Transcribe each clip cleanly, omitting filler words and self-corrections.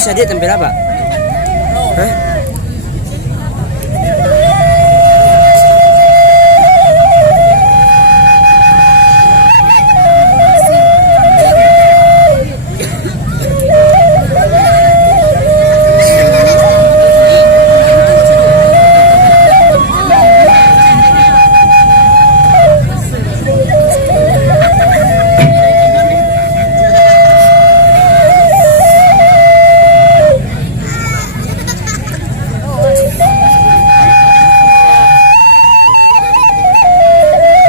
Bisa dia tampil apa? Hah?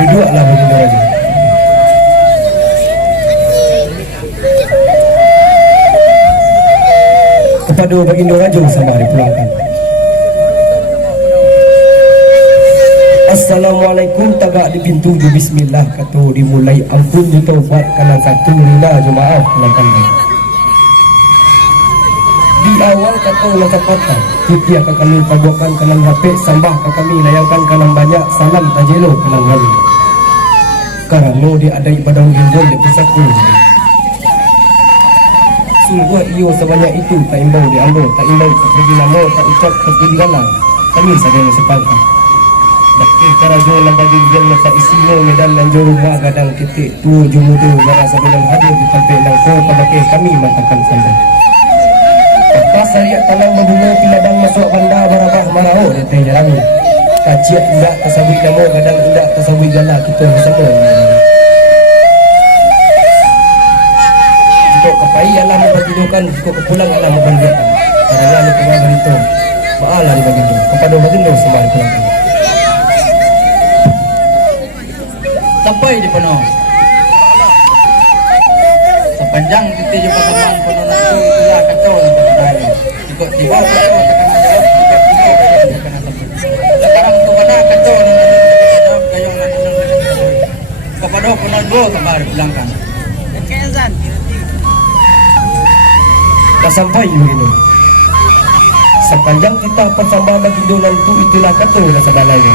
Duduklah baginda raja. Kepada baginda raja sama dipulangkan. Assalamualaikum, tagak di pintu ju bismillah kata dimulai ampun ju taubat kanan satu lila ju maaf kanan di awal kata ulang patah kita akan kami pabuakan kanan hapik sambah ke kami layangkan kanan banyak salam tajelo kanan kami karena dia ada ibadah gimbal di pusatku sungguh iyo sebanyak itu tak imbau diambil tak imbau tak pergi lama tak ucap tak pergi galang kami saja yang sepangkat Dakil karajo lambat didiam nasa isino medan lanjur rumah gadang ketik tu jumudu gara sabilang hadir di tampil langko pakai kami matakan sandal apa syariat tanang membunga piladang masuk bandar barabah marao di teh jarami kaciat indak tasawik namo gadang indak tasawik gala kita bersama jika kepai Allah membantukan jika kepulang Allah membantukan karena ini kebahagiaan itu ma'alah di baginda kepada baginda semua dipulangkan sampai di penuh sepanjang kita jumpa teman penuh nanti itulah kacau yang terjadi jika tiba kacau tekan jawab jika tiba kacau tekan tepi sekarang itu mana kacau yang terjawab gayung dan kepada penuh dua sampai dipulangkan dah sampai begini sepanjang kita persambahan baginda nanti itulah kacau dan segalanya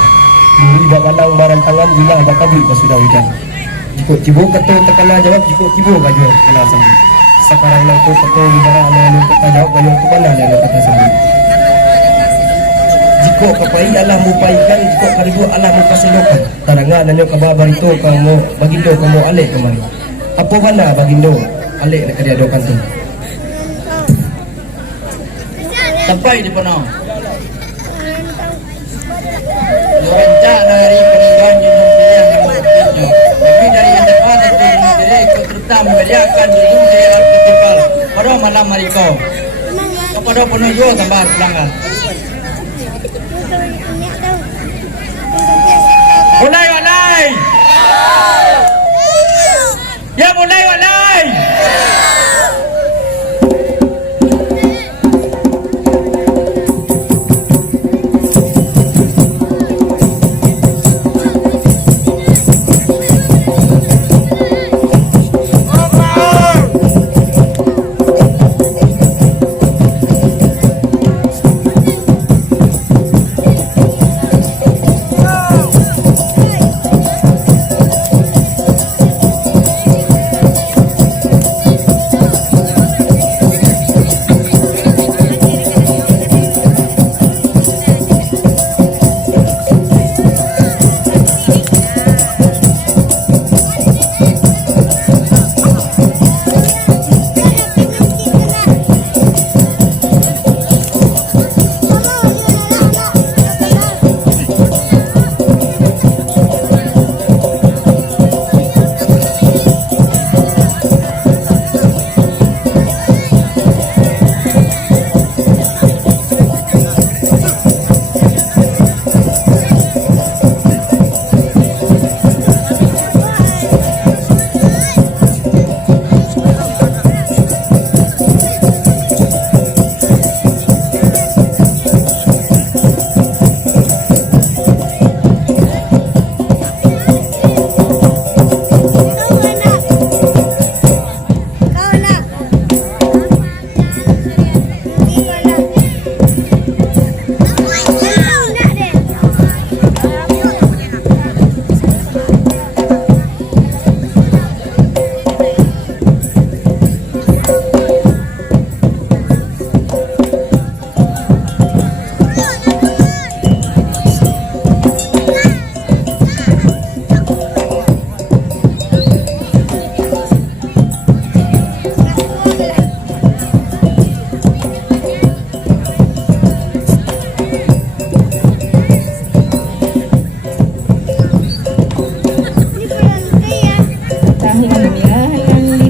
duri bak malang barang tangan bila bak kabut sudah hujan jika cibo kata terkena jawab jika cibo baju kena sambut sekarang langkau kata negara anu kata jawab baju tu mana dia kata sambut jika kepai Allah mupaikan jika karibu Allah mupaselokan tarangan nanya kabar itu kamu bagindo kamu alik kemari apa mana bagindo alik nak diadokan tu sampai di penuh rencana hari peninggalan junjung pilihan yang berpinjau tapi dari yang depan itu junjung pilihan ikut serta memberiakan junjung daerah festival pada malam hari kau kepada penuju tambah pelanggan mulai walai ya mulai walai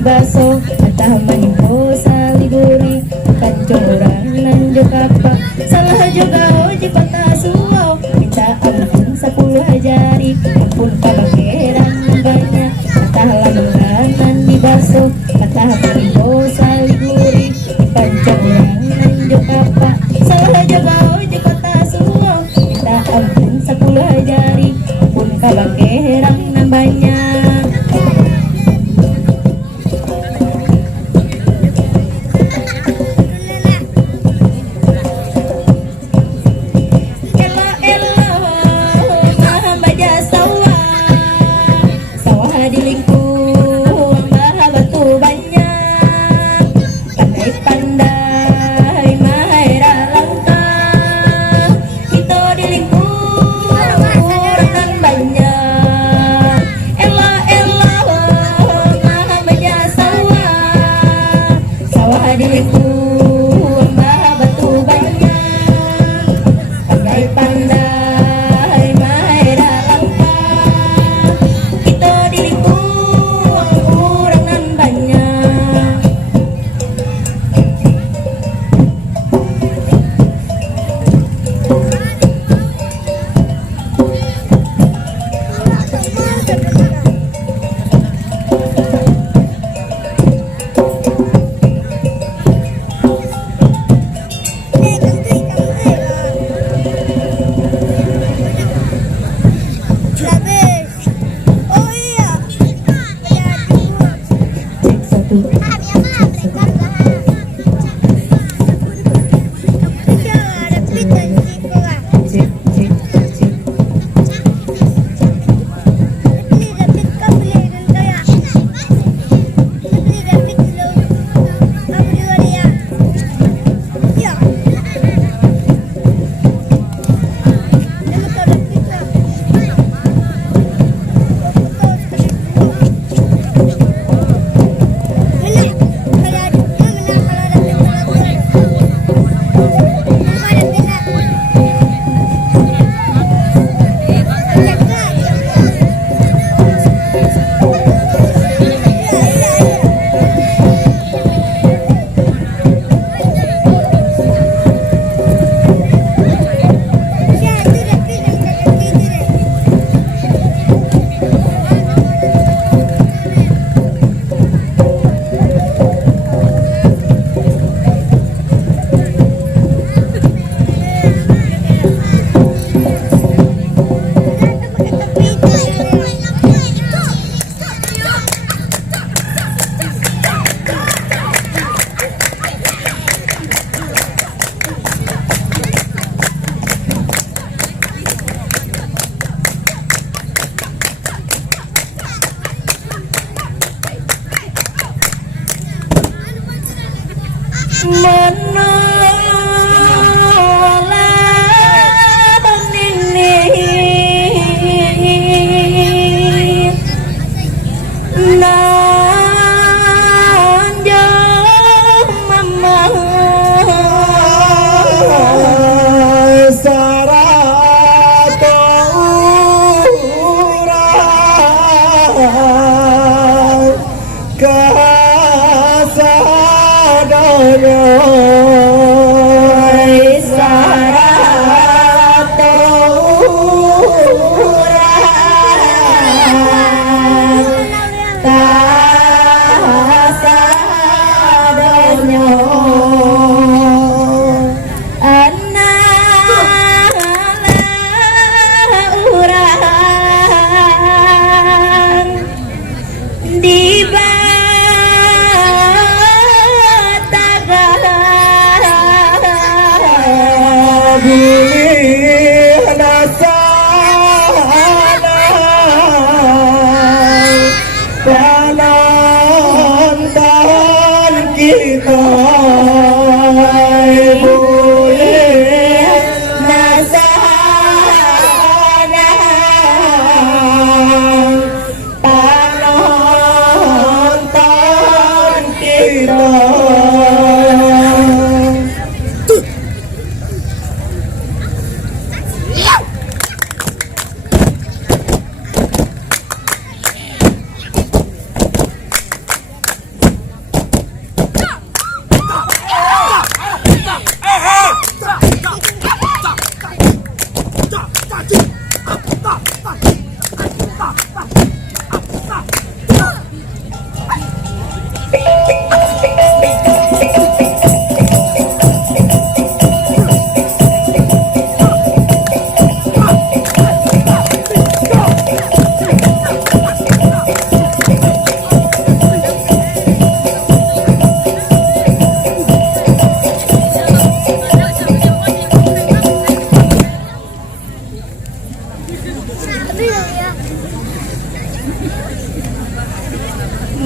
baso atah mahimpo saliburi kancung urang nan jokapa salah juga oji patah suau minta ampun 10 jari ampun kabakeran banyak atah langganan di baso atah mahimpo saliburi kancung urang nan jokapa salah juga oji patah suau minta ampun 10 jari ampun kabakeran nan banyak.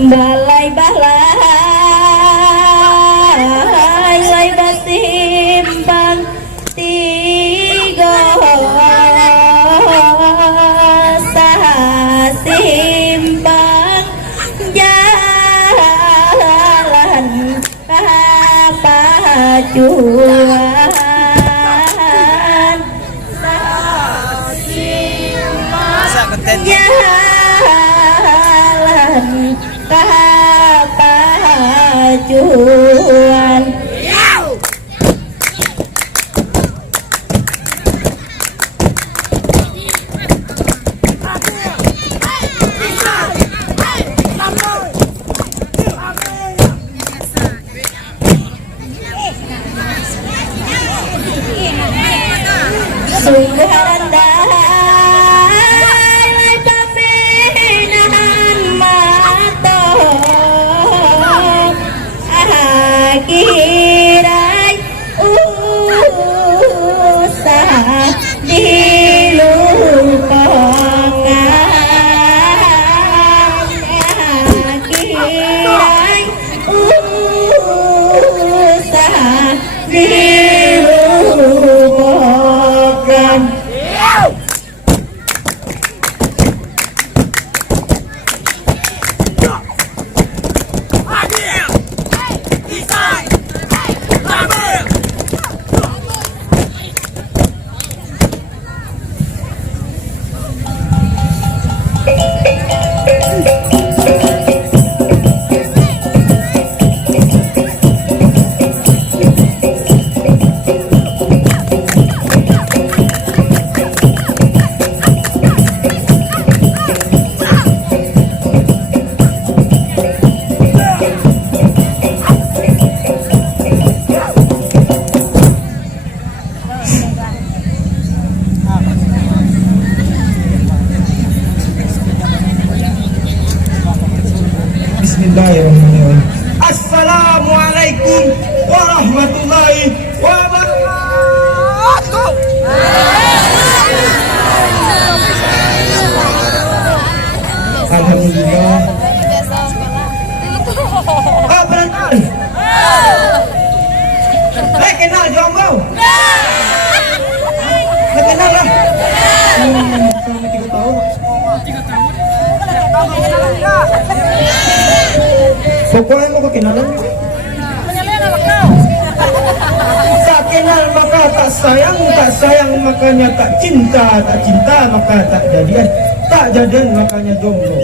balai basimbang tiga sasimbang jalan pacuan jalan pacuan. Sungguh rendahai pembinaan mata akhirai usah dilupakan akhirai usah dilupakan. Bismillahirrahmanirrahim. Assalamualaikum warahmatullahi wabarakatuh. Alhamdulillah. Berantai. Kenal jomblo? Kenal lah. Selama 3 tahun. Pokoknya mau kenalan. Tak kenal maka tak sayang, tak sayang makanya tak cinta, tak cinta maka tak jadian, tak jadian makanya jomblo.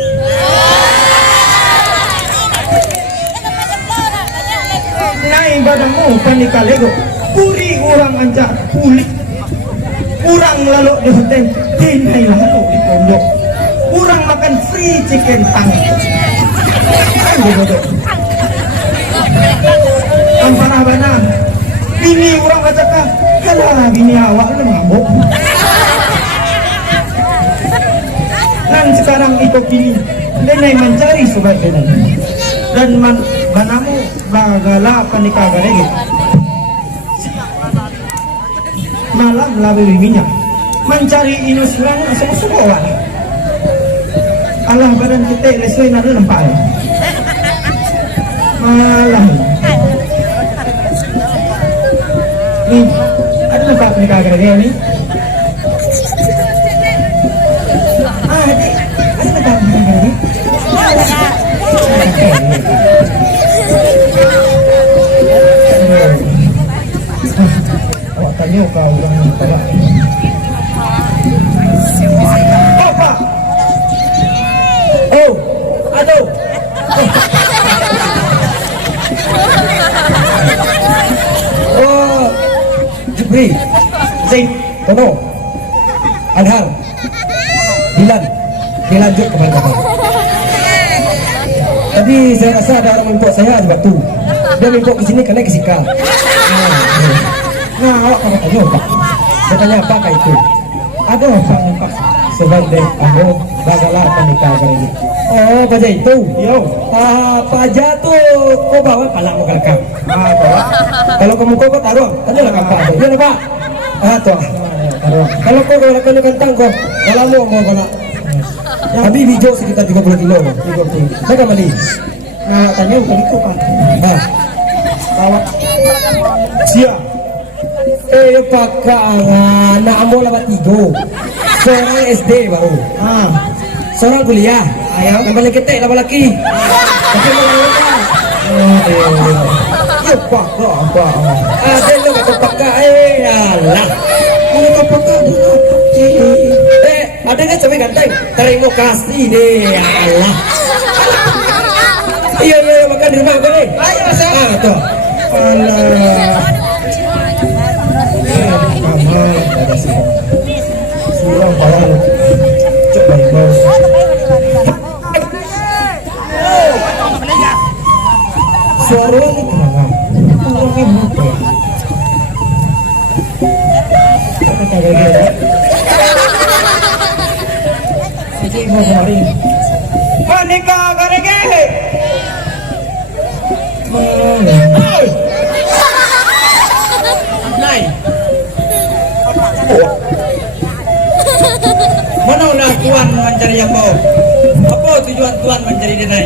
Naik badanmu panik lego, puri orang anjak pulik, kurang lalu di hotel, dinai lalu di pondok, kurang makan free chicken tangan. Ampana bana, bini orang katakan, kalah bini awak lu mabuk. Dan sekarang itu pilih, denai mencari sobat denai, dan banamu bagala panikah lagi. Malam lalu minyak, mencari inusuran semua. Allah badan kita lesuai nada nampak. Malam ni ada nampak nikah kerja ni. Ada nampak nikah kerja ni. Awak tanya kau orang tolak. Apa? Oh, aduh. Oh, Jibri, Zaid, Tono, Anhar, Dilan, dilanjut ke mana? Tadi saya rasa ada orang mentok saya sebab tu. Dia mentok ke sini kerana kesikal. Nah, awak kalau tanya apa? Saya tanya apakah itu? Ada orang mentok sebaik dari kamu bagalah panikah kali. Oh, baca itu. Yo. Apa aja tuh? Kau bawa palak mau kelakar. Bawa. Kalau kamu kau taruh, tanyalah kampar. Ya, Pak. Tuh. Taruh. Kalau kau kalau kentang kau, kalau mau balak. Tapi hijau sekitar 30 kilo. 30. Saya kembali. Nah, tanya bukan itu kan. Ah. Kalau siap. Pakai anak ambo labat tigo. Seorang SD baru. Ah, Seorang kuliah. Ayo. Yang paling ketek laba laki. Tapi mau lupa. ya pakai apa? Ada lo kata pakai. Alah. Kalau tak pakai Ada kan sampai ganteng. Terima kasih deh. Alah. Iya makan di rumah gue. Ayo saya. Tuh. Alah. Kamar ada sih. Surang payah. Coba bau. Suara ni kenapa? Orangnya muda. Kata dia. Jadi mau kemari. Manika garege. Nay. Mana lah Tuhan mencari yang bau? Apa tujuan Tuhan mencari denai?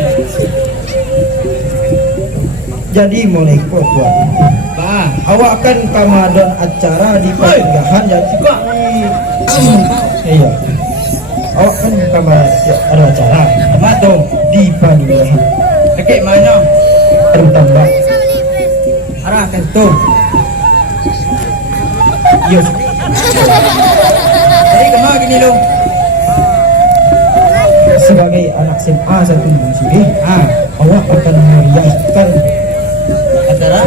Jadi mulai kau tuan. Bah, Awak akan kamadan acara di pernikahan ya juga. Iya. Awak kan kamadan ada acara apa tu? di pernikahan. Dekat mana? Terutama Arahkan tu. iya. Jadi kemana gini lo? Sebagai anak SMA satu sini, awak akan meriahkan Acara?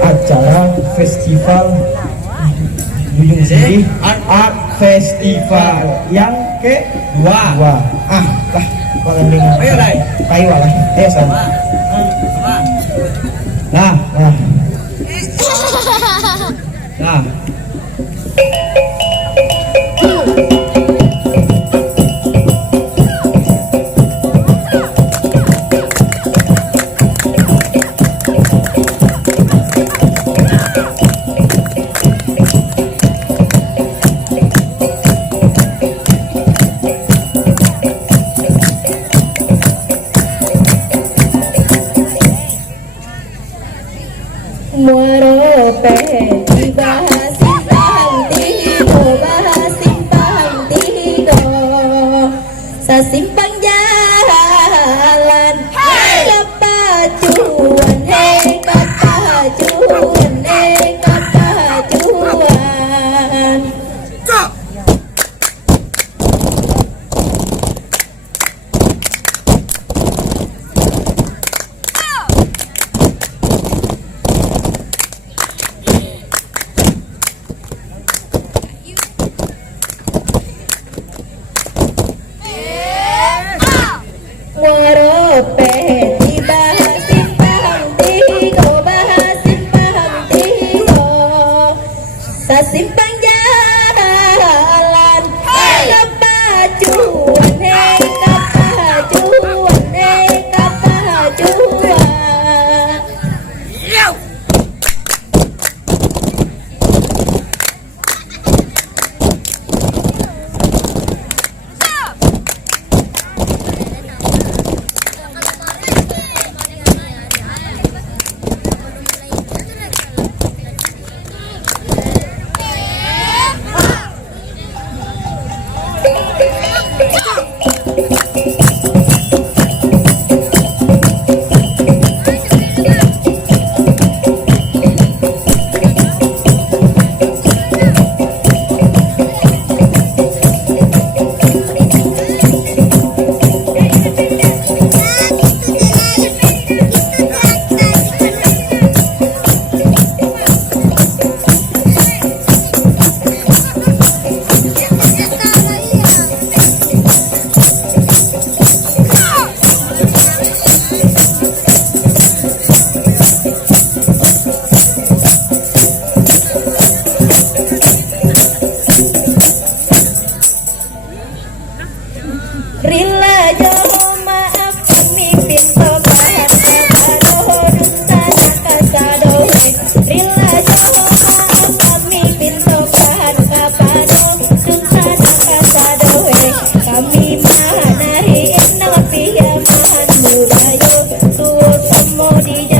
acara festival Gunung Siri Art Festival yang kedua. Lah, kalau dengan Ayo lah. kayu lah, ayo sama. Nah. Muaro pe dibahas simpang tido, bahas simpang tido, sasimpang jalan kepacuan, kepacuan, kepacuan. di